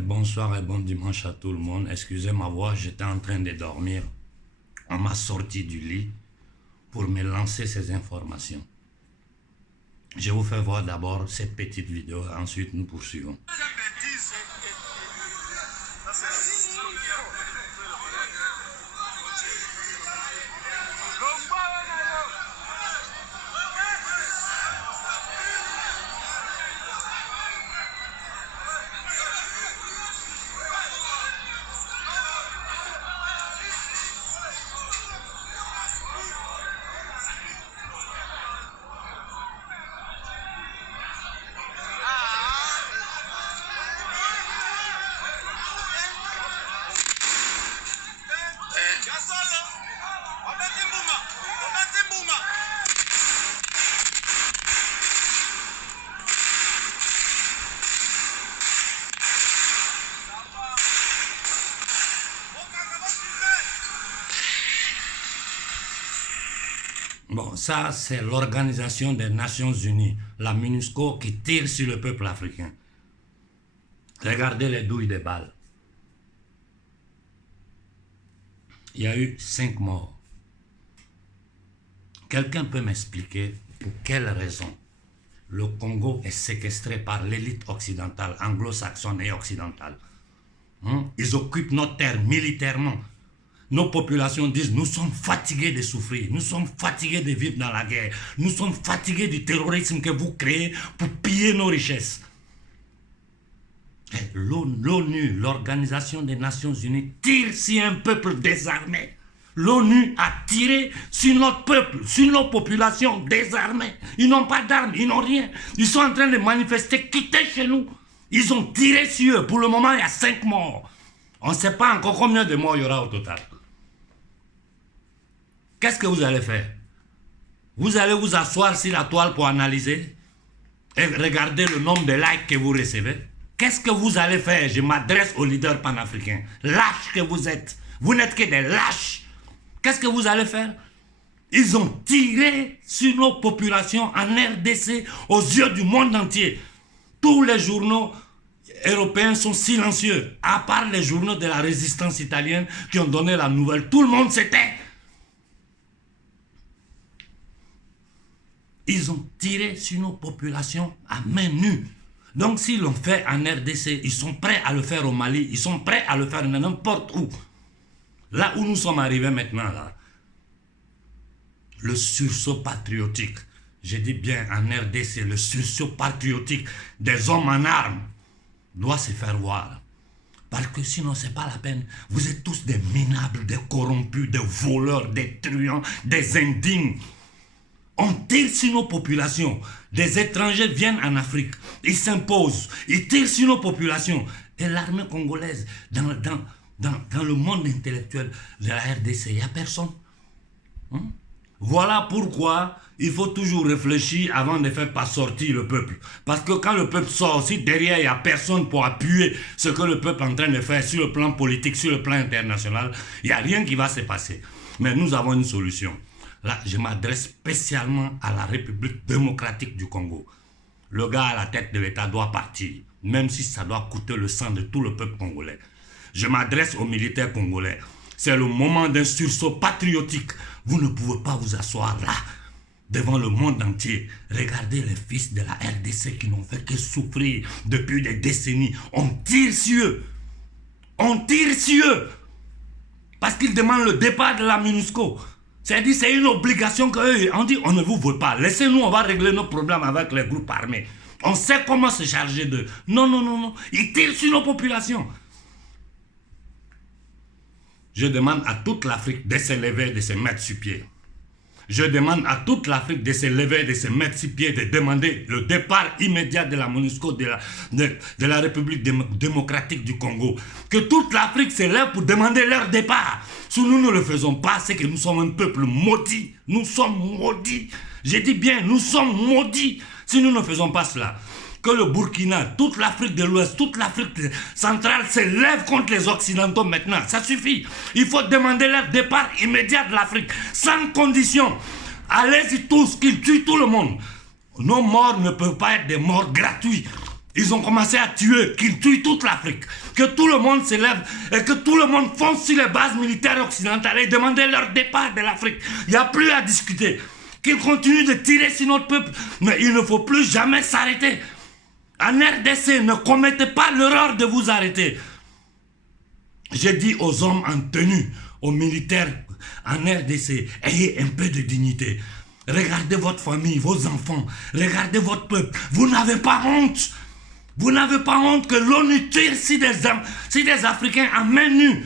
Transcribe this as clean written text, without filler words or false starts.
Bonsoir et bon dimanche à tout le monde. Excusez ma voix, j'étais en train de dormir. On m'a sorti du lit pour me lancer ces informations. Je vous fais voir d'abord cette petite vidéo, ensuite nous poursuivons. Bon, ça c'est l'Organisation des Nations Unies, la MINUSCO, qui tire sur le peuple africain. Regardez les douilles des balles. Il y a eu 5 morts. Quelqu'un peut m'expliquer pour quelle raison le Congo est séquestré par l'élite occidentale, anglo-saxonne et occidentale? Ils occupent notre terre militairement. Nos populations disent: nous sommes fatigués de souffrir, nous sommes fatigués de vivre dans la guerre, nous sommes fatigués du terrorisme que vous créez pour piller nos richesses. L'ONU, l'Organisation des Nations Unies, tire sur un peuple désarmé. L'ONU a tiré sur notre peuple, sur nos populations désarmées. Ils n'ont pas d'armes, ils n'ont rien. Ils sont en train de manifester, quitter chez nous. Ils ont tiré sur eux. Pour le moment, il y a 5 morts. On ne sait pas encore combien de morts il y aura au total. Qu'est-ce que vous allez faire? Vous allez vous asseoir sur la toile pour analyser et regarder le nombre de likes que vous recevez? Qu'est-ce que vous allez faire? Je m'adresse aux leaders panafricains. Lâches que vous êtes. Vous n'êtes que des lâches. Qu'est-ce que vous allez faire? Ils ont tiré sur nos populations en RDC aux yeux du monde entier. Tous les journaux européens sont silencieux, à part les journaux de la résistance italienne qui ont donné la nouvelle. Tout le monde se tait. Ils ont tiré sur nos populations à main nue. Donc s'ils l'ont fait en RDC, ils sont prêts à le faire au Mali, ils sont prêts à le faire n'importe où. Là où nous sommes arrivés maintenant, là, le sursaut patriotique, je dis bien en RDC, le sursaut patriotique des hommes en armes doit se faire voir. Parce que sinon, ce n'est pas la peine. Vous êtes tous des minables, des corrompus, des voleurs, des truands, des indignes. On tire sur nos populations. Des étrangers viennent en Afrique. Ils s'imposent. Ils tirent sur nos populations. Et l'armée congolaise, dans le monde intellectuel de la RDC, il n'y a personne. Voilà pourquoi il faut toujours réfléchir avant de faire pas sortir le peuple. Parce que quand le peuple sort, si derrière il n'y a personne pour appuyer ce que le peuple est en train de faire sur le plan politique, sur le plan international, il n'y a rien qui va se passer. Mais nous avons une solution. Là, je m'adresse spécialement à la République démocratique du Congo. Le gars à la tête de l'État doit partir, même si ça doit coûter le sang de tout le peuple congolais. Je m'adresse aux militaires congolais. C'est le moment d'un sursaut patriotique. Vous ne pouvez pas vous asseoir là, devant le monde entier. Regardez les fils de la RDC qui n'ont fait que souffrir depuis des décennies. On tire sur eux. On tire sur eux. Parce qu'ils demandent le départ de la MINUSCO. C'est-à-dire c'est une obligation qu'eux, on dit on ne vous veut pas. Laissez-nous, on va régler nos problèmes avec les groupes armés. On sait comment se charger d'eux. Non, non, non, non. Ils tirent sur nos populations. Je demande à toute l'Afrique de se lever, de se mettre sur pied. Je demande à toute l'Afrique de se lever, de se mettre sur pied, de demander le départ immédiat de la MONUSCO, de la République démocratique du Congo. Que toute l'Afrique se lève pour demander leur départ. Si nous ne le faisons pas, c'est que nous sommes un peuple maudit. Nous sommes maudits. Je dis bien, nous sommes maudits si nous ne faisons pas cela. Que le Burkina, toute l'Afrique de l'Ouest, toute l'Afrique centrale se lève contre les Occidentaux maintenant. Ça suffit. Il faut demander leur départ immédiat de l'Afrique, sans condition. Allez-y tous, qu'ils tuent tout le monde. Nos morts ne peuvent pas être des morts gratuits. Ils ont commencé à tuer, qu'ils tuent toute l'Afrique. Que tout le monde s'élève et que tout le monde fonce sur les bases militaires occidentales et demander leur départ de l'Afrique. Il n'y a plus à discuter. Qu'ils continuent de tirer sur notre peuple. Mais il ne faut plus jamais s'arrêter. En RDC, ne commettez pas l'erreur de vous arrêter. J'ai dit aux hommes en tenue, aux militaires en RDC, ayez un peu de dignité. Regardez votre famille, vos enfants. Regardez votre peuple. Vous n'avez pas honte. Vous n'avez pas honte que l'ONU tire si des Africains à main nue.